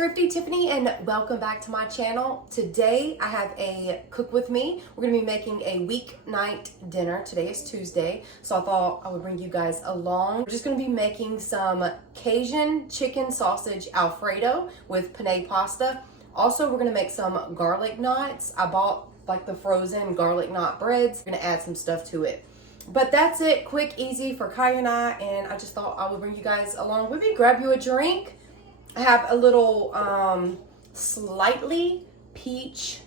Thrifty Tiffany, and welcome back to my channel. Today I have a cook with me. We're going to be making a weeknight dinner. Today is Tuesday, so I thought I would bring you guys along. We're just going to be making some Cajun chicken sausage Alfredo with penne pasta. Also, we're going to make some garlic knots. I bought like the frozen garlic knot breads. We're going to add some stuff to it. But that's it, quick, easy for Kai and I just thought I would bring you guys along with me. Grab you a drink. I have a little slightly peach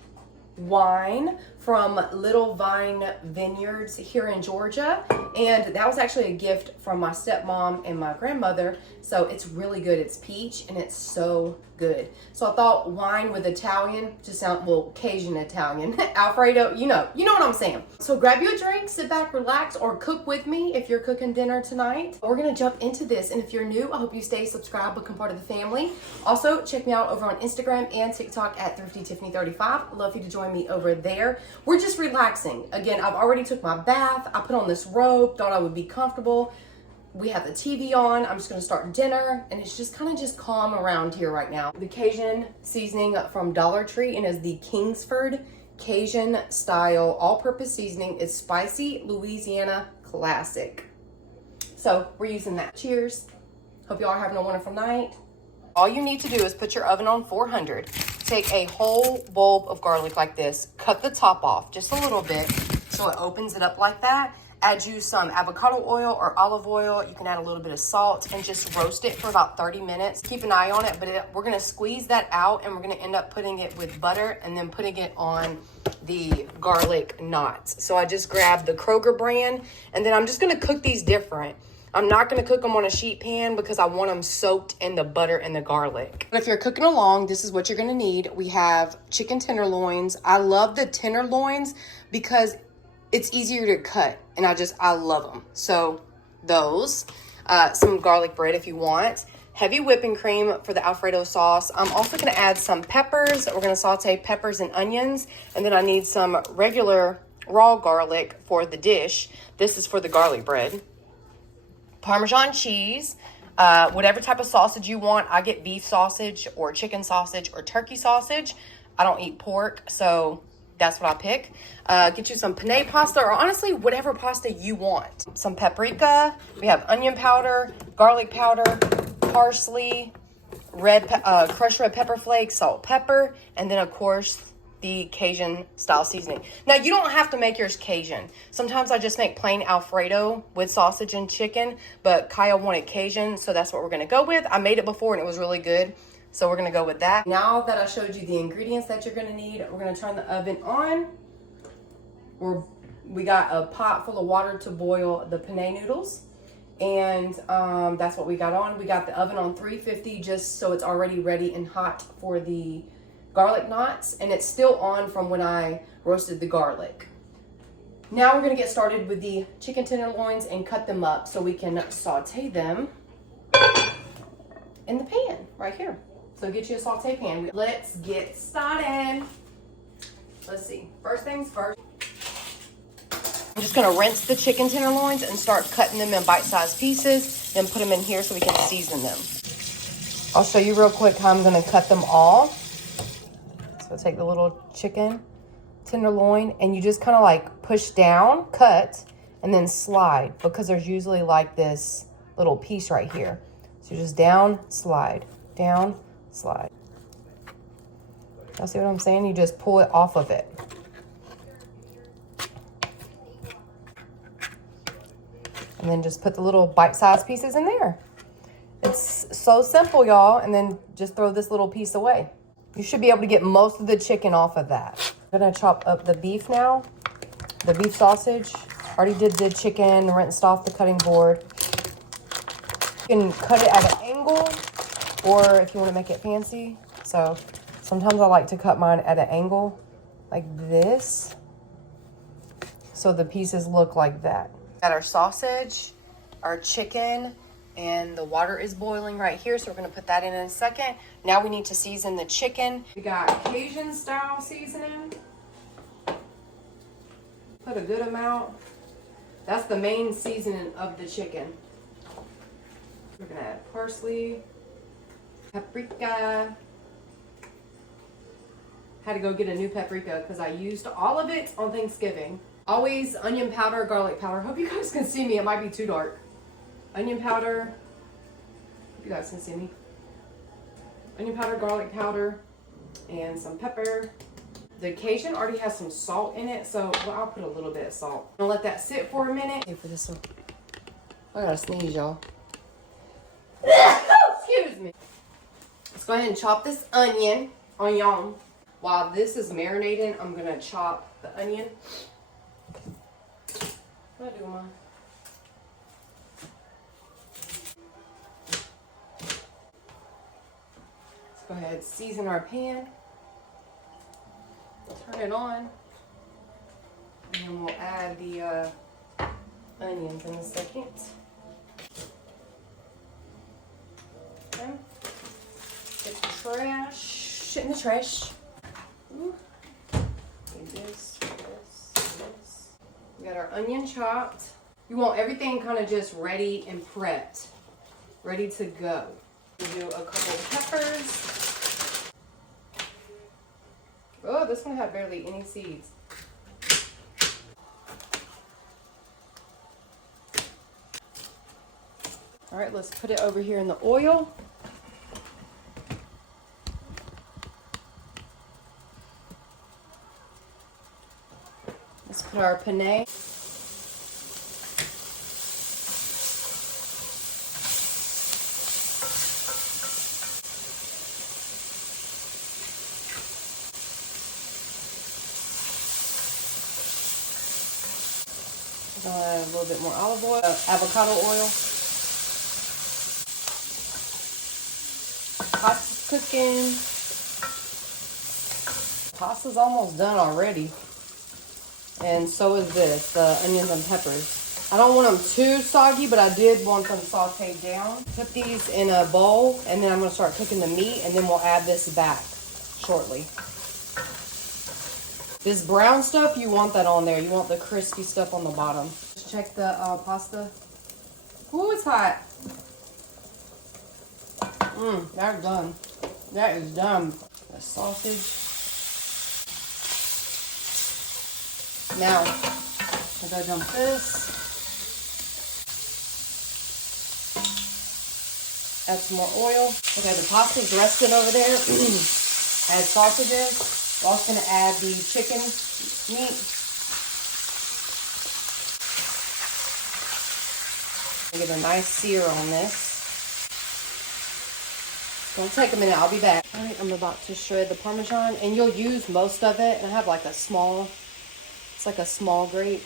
wine from Little Vine Vineyards here in Georgia, and that was actually a gift from my stepmom and my grandmother, so it's really good. It's peach and it's so good. So I thought wine with Italian just sound, well, Cajun Italian Alfredo, you know what I'm saying. So grab you a drink, sit back, relax, or cook with me if you're cooking dinner tonight. We're gonna jump into this, and if you're new, I hope you stay subscribed, become part of the family. Also, check me out over on Instagram and TikTok at ThriftyTiffany35. I'd love you to join me over there. We're just relaxing. Again, I've already took my bath. I put on this robe, thought I would be comfortable. We have the TV on. I'm just gonna start dinner, and it's just kind of just calm around here right now. The Cajun seasoning from Dollar Tree, and is the Kingsford Cajun style all-purpose seasoning. It's spicy Louisiana classic. So we're using that. Cheers. Hope y'all are having a wonderful night. All you need to do is put your oven on 400. Take a whole bulb of garlic like this, cut the top off just a little bit so it opens it up like that. Add you some avocado oil or olive oil. You can add a little bit of salt and just roast it for about 30 minutes. Keep an eye on it, but we're gonna squeeze that out, and we're gonna end up putting it with butter and then putting it on the garlic knots. So I just grabbed the Kroger brand, and then I'm just gonna cook these different. I'm not gonna cook them on a sheet pan because I want them soaked in the butter and the garlic. But if you're cooking along, this is what you're gonna need. We have chicken tenderloins. I love the tenderloins because it's easier to cut, and I love them. So those, some garlic bread if you want, heavy whipping cream for the Alfredo sauce. I'm also gonna add some peppers. We're gonna saute peppers and onions, and then I need some regular raw garlic for the dish. This is for the garlic bread. Parmesan cheese, whatever type of sausage you want. I get beef sausage or chicken sausage or turkey sausage. I don't eat pork, so that's what I pick. Get you some penne pasta, or honestly, whatever pasta you want. Some paprika. We have onion powder, garlic powder, parsley, crushed red pepper flakes, salt, pepper, and then of course the Cajun style seasoning. Now you don't have to make yours Cajun. Sometimes I just make plain Alfredo with sausage and chicken, but Kyle wanted Cajun, so that's what we're gonna go with. I made it before and it was really good, so we're gonna go with that. Now that I showed you the ingredients that you're gonna need, we're gonna turn the oven on. We got a pot full of water to boil the penne noodles, and that's what we got on. We got the oven on 350 just so it's already ready and hot for the garlic knots, and it's still on from when I roasted the garlic. Now we're gonna get started with the chicken tenderloins and cut them up so we can saute them in the pan right here. So get you a saute pan. Let's get started. Let's see, first things first. I'm just gonna rinse the chicken tenderloins and start cutting them in bite-sized pieces, then put them in here so we can season them. I'll show you real quick how I'm gonna cut them all. So take the little chicken tenderloin, and you just kind of like push down, cut, and then slide, because there's usually like this little piece right here. So just down, slide, down, slide. Y'all see what I'm saying? You just pull it off of it. And then just put the little bite-sized pieces in there. It's so simple, y'all. And then just throw this little piece away. You should be able to get most of the chicken off of that. I'm gonna chop up the beef now. The beef sausage. Already did the chicken, rinsed off the cutting board. You can cut it at an angle, or if you wanna make it fancy. So sometimes I like to cut mine at an angle like this, so the pieces look like that. Got our sausage, our chicken, and the water is boiling right here, so we're gonna put that in a second. Now we need to season the chicken. We got Cajun style seasoning. Put a good amount. That's the main seasoning of the chicken. We're gonna add parsley, paprika, Had to go get a new paprika because I used all of it on Thanksgiving. Always onion powder, garlic powder. Hope you guys can see me. It might be too dark. Onion powder. Hope you guys can see me. Onion powder, garlic powder, and some pepper. The Cajun already has some salt in it, so well, I'll put a little bit of salt. I'm gonna let that sit for a minute. Okay, for this one. I gotta sneeze, y'all. Excuse me. Let's go ahead and chop this onion. While this is marinating, I'm gonna chop the onion. What do I do, Mom? Let's go ahead and season our pan. Turn it on. And then we'll add the onions in a second. Okay. Get the trash. Shit in the trash. Ooh. This. We got our onion chopped. You want everything kind of just ready and prepped. Ready to go. We do a couple of peppers. Oh, this one had barely any seeds. All right, let's put it over here in the oil. Let's put our penne. A little bit more olive oil, avocado oil. Pasta's cooking. Pasta's almost done already. And so is this, the onions and peppers. I don't want them too soggy, but I did want them sauteed down. Put these in a bowl, and then I'm going to start cooking the meat, and then we'll add this back shortly. This brown stuff, you want that on there. You want the crispy stuff on the bottom. Just check the pasta. Ooh, it's hot. That's done. That is done. The sausage. Now, I gotta dump this. Add some more oil. Okay, the pasta's resting over there. Add sausages. We're also going to add the chicken meat. Get a nice sear on this. Don't take a minute, I'll be back. All right, I'm about to shred the Parmesan, and you'll use most of it. And I have like a small, it's like a small grate.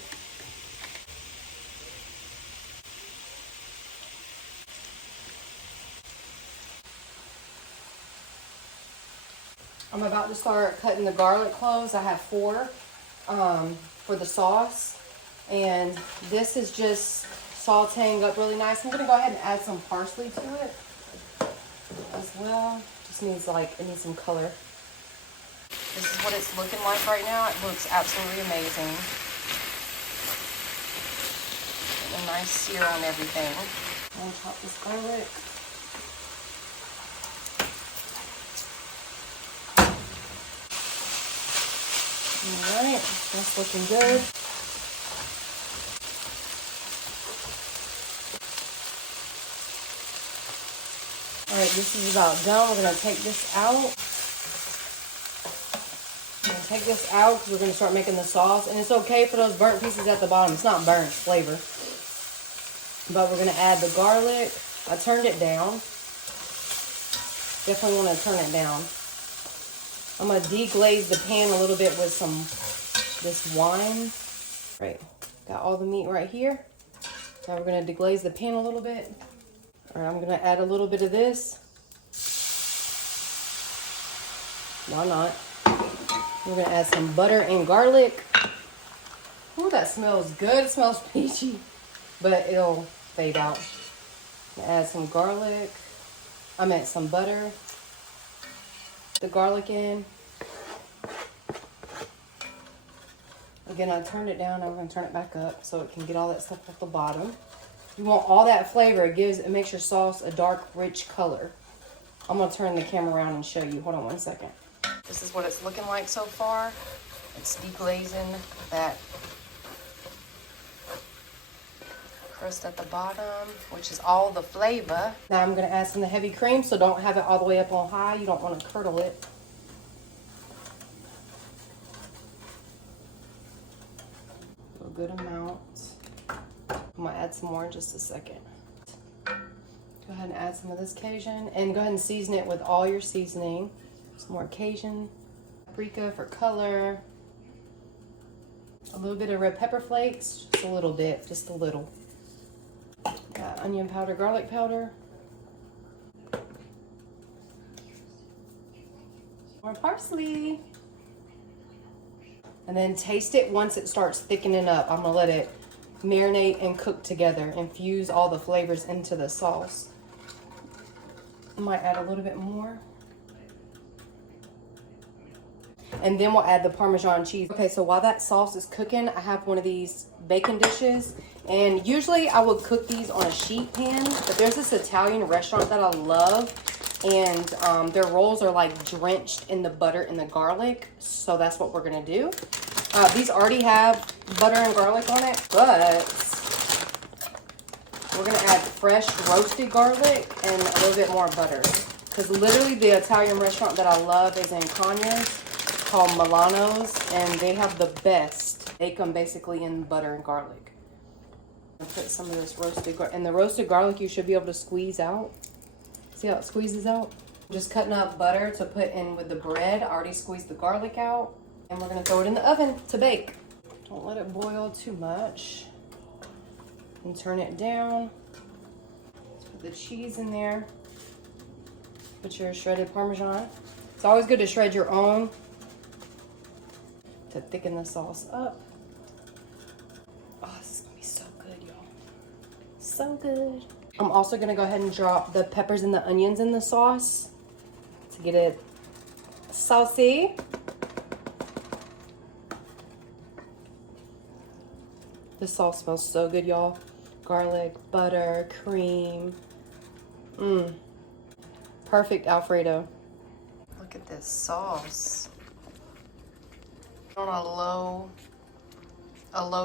I'm about to start cutting the garlic cloves. I have 4 for the sauce. And this is just sauteing up really nice. I'm going to go ahead and add some parsley to it as well. Just needs it needs some color. This is what it's looking like right now. It looks absolutely amazing. And a nice sear on everything. I'm going to chop this garlic. Alright, that's looking good. Alright, this is about done. We're going to take this out. I'm going to take this out because we're going to start making the sauce. And it's okay for those burnt pieces at the bottom. It's not burnt, it's flavor. But we're going to add the garlic. I turned it down. Definitely want to turn it down. I'm going to deglaze the pan a little bit with this wine. Right, got all the meat right here. Now we're going to deglaze the pan a little bit. All right, I'm going to add a little bit of this. Why not? We're going to add some butter and garlic. Ooh, that smells good. It smells peachy, but it'll fade out. Add some garlic. Some butter. The garlic in. Again, I turned it down. I'm going to turn it back up so it can get all that stuff at the bottom. You want all that flavor. It makes your sauce a dark, rich color. I'm going to turn the camera around and show you. Hold on one second. This is what it's looking like so far. It's deglazing that crust at the bottom, which is all the flavor. Now I'm gonna add some of the heavy cream, so don't have it all the way up on high. You don't want to curdle it. A good amount. I'm gonna add some more in just a second. Go ahead and add some of this Cajun and go ahead and season it with all your seasoning. Some more Cajun, paprika for color, a little bit of red pepper flakes, just a little bit, just a little. Got onion powder, garlic powder, more parsley. And then taste it once it starts thickening up. I'm gonna let it marinate and cook together, infuse all the flavors into the sauce. I might add a little bit more. And then we'll add the Parmesan cheese. Okay, so while that sauce is cooking, I have one of these baking dishes. And usually I would cook these on a sheet pan, but there's this Italian restaurant that I love. And their rolls are like drenched in the butter and the garlic. So that's what we're gonna do. These already have butter and garlic on it, but we're gonna add fresh roasted garlic and a little bit more butter. Because literally the Italian restaurant that I love is in Conyers, called Milano's, and they have the best. Bake them basically in butter and garlic. I'll put some of this roasted garlic, and the roasted garlic you should be able to squeeze out. See how it squeezes out? Just cutting up butter to put in with the bread. I already squeezed the garlic out, and we're gonna throw it in the oven to bake. Don't let it boil too much. And turn it down. Let's put the cheese in there. Put your shredded Parmesan. It's always good to shred your own to thicken the sauce up. Oh, this is gonna be so good, y'all. So good. I'm also gonna go ahead and drop the peppers and the onions in the sauce to get it saucy. This sauce smells so good, y'all. Garlic, butter, cream. Perfect Alfredo. Look at this sauce. On a low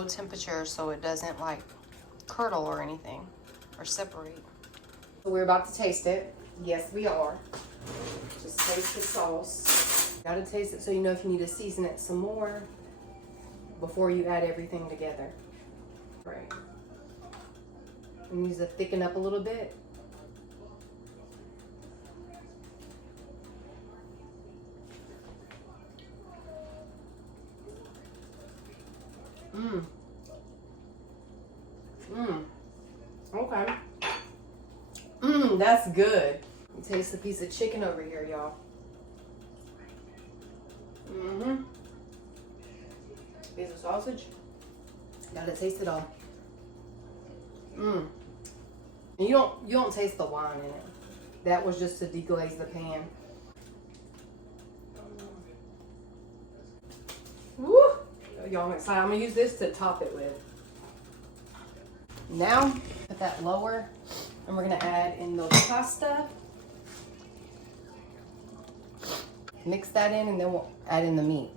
temperature so it doesn't like curdle or anything or separate. So we're about to taste it. Yes, we are. Just taste the sauce. You gotta taste it so you know if you need to season it some more before you add everything together. Right. It needs to thicken up a little bit. Okay. That's good. Taste the piece of chicken over here, y'all. Piece of sausage. Gotta taste it all. And you don't taste the wine in it. That was just to deglaze the pan. Woo! Y'all, I'm excited. I'm gonna use this to top it with. Now, put that lower, and we're gonna add in the pasta. Mix that in, and then we'll add in the meat.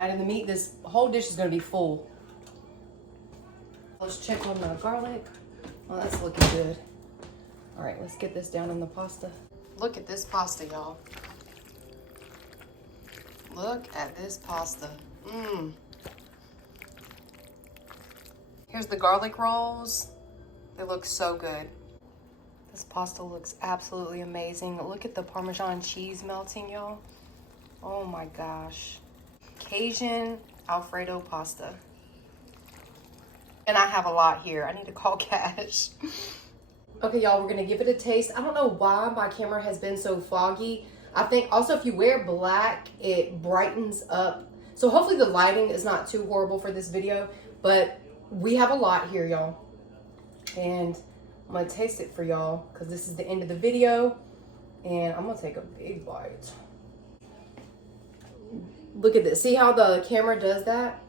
Add in the meat. This whole dish is gonna be full. Let's check on the garlic. Oh, that's looking good. All right, let's get this down in the pasta. Look at this pasta, y'all. Look at this pasta. Here's the garlic rolls. They look so good. This pasta looks absolutely amazing. Look at the Parmesan cheese melting, y'all. Oh my gosh. Cajun Alfredo pasta. And I have a lot here. I need to call Cash. Okay, y'all, we're gonna give it a taste. I don't know why my camera has been so foggy. I think also if you wear black, it brightens up. So hopefully the lighting is not too horrible for this video, but we have a lot here, y'all. And I'm gonna taste it for y'all because this is the end of the video. And I'm gonna take a big bite. Look at this. See how the camera does that?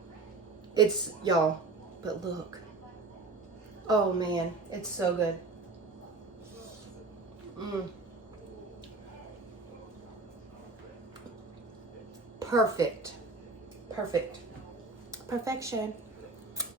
It's, y'all, but look. Oh man, it's so good. Perfect. Perfect. Perfection.